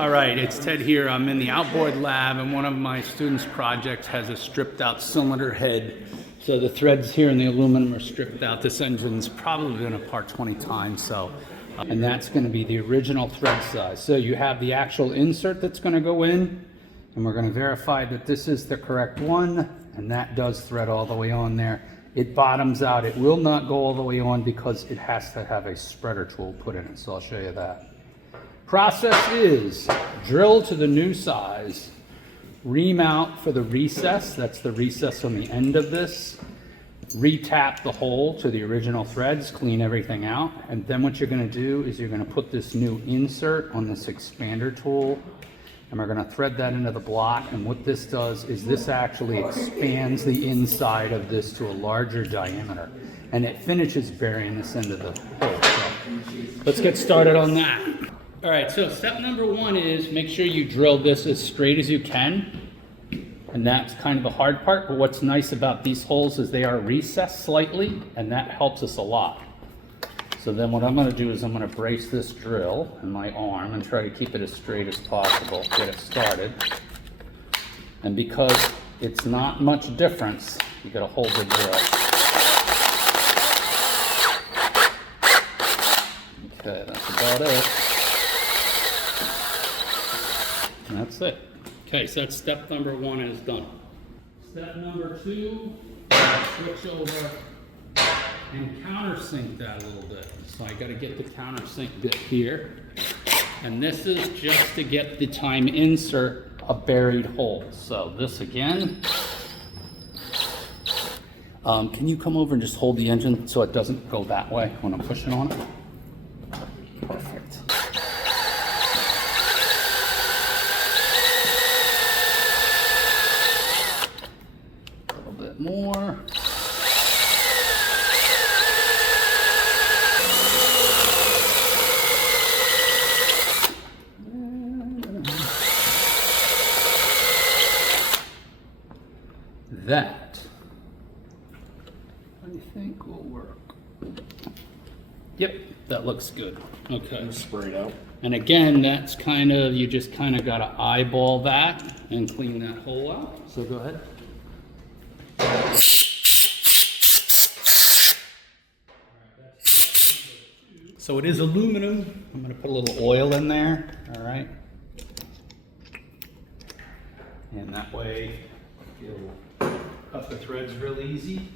All right, it's Ted here. I'm in the outboard lab, and one of my students' projects has a stripped out cylinder head. So the threads here in the aluminum are stripped out. This engine's probably been apart 20 times, and that's going to be the original thread size. So you have the actual insert that's going to go in, and we're going to verify that this is the correct one, and that does thread all the way on there. It bottoms out. It will not go all the way on because it has to have a spreader tool put in it, so I'll show you that. Process is drill to the new size, remount for the recess, that's the recess on the end of this, retap the hole to the original threads, clean everything out, and then what you're going to do is you're going to put this new insert on this expander tool, and we're going to thread that into the block. And what this does is this actually expands the inside of this to a larger diameter, and it finishes burying this into the hole. So let's get started on that. All right, so step number one is make sure you drill this as straight as you can. And that's kind of the hard part, but what's nice about these holes is they are recessed slightly, and that helps us a lot. So then what I'm gonna do is I'm gonna brace this drill in my arm and try to keep it as straight as possible, get it started. And because it's not much difference, you gotta hold the drill. Okay, that's about it. And that's it. Okay, so that's step number one is done. Step number two, switch over and countersink that a little bit. So I gotta get the countersink bit here. And this is just to get the time insert a buried hole. So this again. Can you come over and just hold the engine so it doesn't go that way when I'm pushing on it? Perfect. More. That I think will work. Yep, that looks good. Okay. Spray it out. And again, that's kind of, you just kind of got to eyeball that and clean that hole out. So go ahead. So it is aluminum. I'm going to put a little oil in there, all right? And that way you'll cut the threads real easy.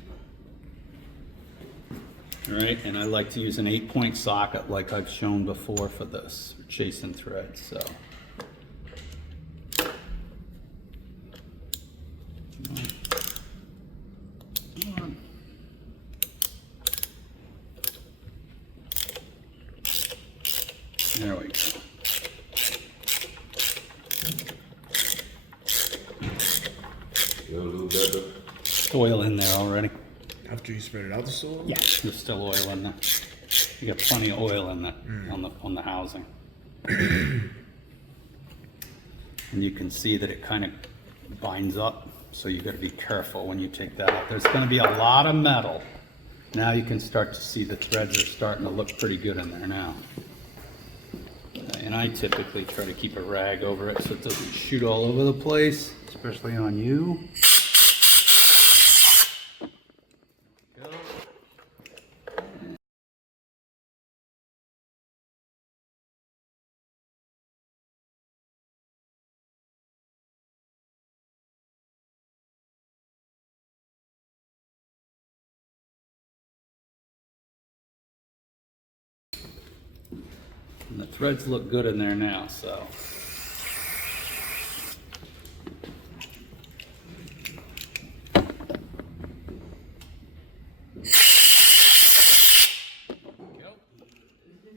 All right, and I like to use an 8-point socket like I've shown before for this, for chasing threads, so. There we go. A little bit Oil in there already. after you spread it out the soil? Yeah, there's still oil in there. You got plenty of oil in that on the housing. And you can see that it kind of binds up, so you got to be careful when you take that out. There's going to be a lot of metal. Now you can start to see the threads are starting to look pretty good in there now. And I typically try to keep a rag over it so it doesn't shoot all over the place, especially on you. Go. And the threads look good in there now, so.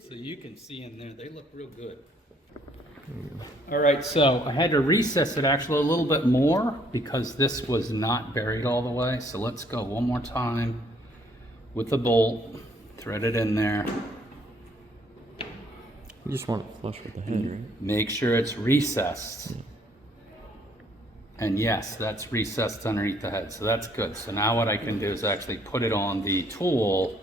So you can see in there, they look real good. All right, so I had to recess it actually a little bit more because this was not buried all the way. So let's go one more time with the bolt, thread it in there. You just want it flush with the head, right? Make sure it's recessed. Yeah. And yes, that's recessed underneath the head, so that's good. So now what I can do is actually put it on the tool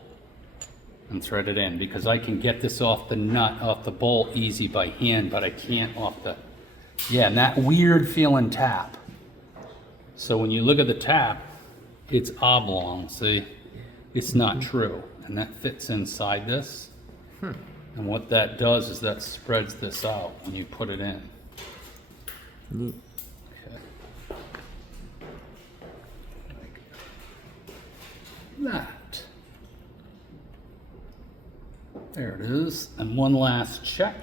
and thread it in, because I can get this off the nut, off the bolt easy by hand, but I can't off the, yeah, and that weird feeling tap. So when you look at the tap, it's oblong, see? It's not true, and that fits inside this. And what that does is that spreads this out when you put it in. Neat. Okay. Like that. There it is. And one last check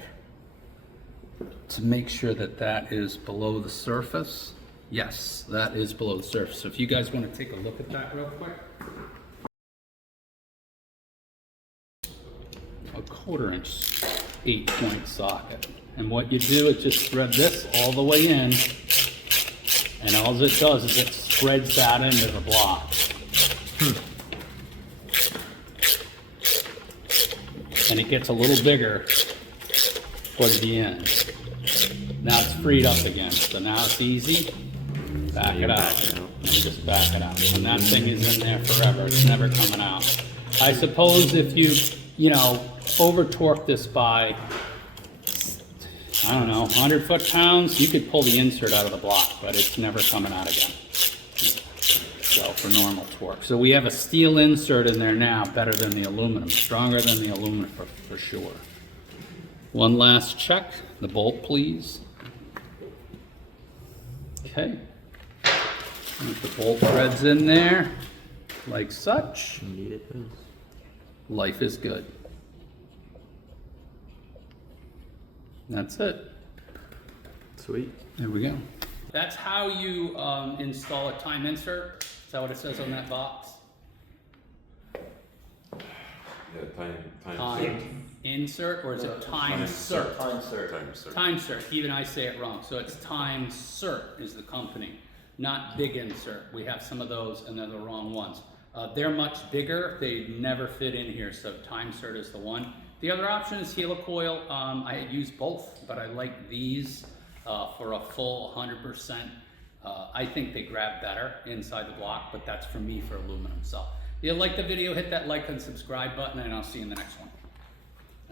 to make sure that that is below the surface. Yes, that is below the surface. So if you guys want to take a look at that real quick. A 1/4 inch 8-point socket. And what you do is just thread this all the way in, and all it does is it spreads that into the block. And it gets a little bigger towards the end. Now it's freed up again, so now it's easy. Back it out. And just back it out. And that thing is in there forever. It's never coming out. I suppose if you know, over torque this by, I don't know, 100 foot-pounds, you could pull the insert out of the block, but it's never coming out again. So for normal torque. So we have a steel insert in there now, better than the aluminum, stronger than the aluminum for sure. One last check, the bolt please. Okay. Put the bolt threads in there, like such. Indeed it is. Life is good. That's it. Sweet. There we go. That's how you install a time insert. Is that what it says on that box? Yeah, time Time insert, or is it Time-Sert? Time-Sert. Time-Sert. Even I say it wrong. So it's Time-Sert is the company, not Big Insert. We have some of those, and they're the wrong ones. They're much bigger. They never fit in here, so Time-Sert is the one. The other option is helicoil. I use both, but I like these for a full 100%. I think they grab better inside the block, but that's for me for aluminum. So if you like the video, hit that like and subscribe button, and I'll see you in the next one.